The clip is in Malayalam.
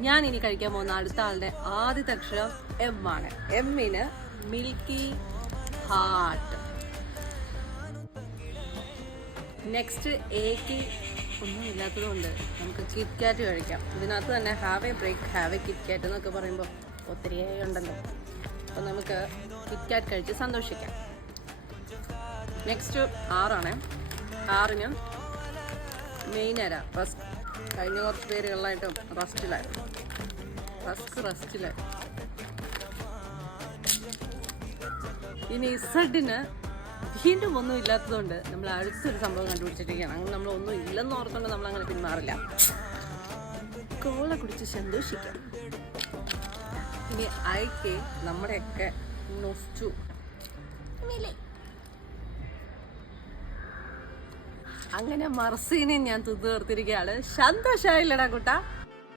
ഞാൻ ഇനി കഴിക്കാൻ പോകുന്ന അടുത്ത ആളുടെ ആദ്യത്തെ അക്ഷരം എം ആണ്. എമ്മിന് മിൽക്കി ഹാർട്ട്. നെക്സ്റ്റ് എക്ക് ഒന്നും ഇല്ലാത്തതുകൊണ്ട് നമുക്ക് കിറ്റ് കാറ്റ് കഴിക്കാം. ഇതിനകത്ത് തന്നെ have a break, have a KitKat എന്നൊക്കെ പറയുമ്പോൾ ഒത്തിരി ഉണ്ടല്ലോ. അപ്പം നമുക്ക് കിറ്റ് കാറ്റ് കഴിച്ച് സന്തോഷിക്കാം. നെക്സ്റ്റ് ആറാണ്. ആറിന് മെയിനര റസ്ക്. കഴിഞ്ഞ കുറച്ച് പേരുകളിലായിട്ടും റസ്റ്റിലായിരുന്നു. റസ്റ്റിലായിരുന്നു. ഇനി ഇസഡിന് വീണ്ടും ഒന്നും ഇല്ലാത്തതുകൊണ്ട് നമ്മൾ അടുത്തൊരു സംഭവം കണ്ടുപിടിച്ചിരിക്കുകയാണ്. അങ്ങനെ നമ്മൾ ഒന്നും ഇല്ലെന്ന് ഓർത്തുകൊണ്ട് നമ്മൾ അങ്ങനെ പിന്മാറില്ല. കോള കുടിച്ച് സന്തോഷിക്കാം. ഇനി ഐക്ക് നമ്മുടെയൊക്കെ നൊസ്റ്റു. അങ്ങനെ മർസീനെ ഞാൻ തീർത്തിരിക്കുകയാണ്. സന്തോഷമായില്ലടാ കുട്ടാ?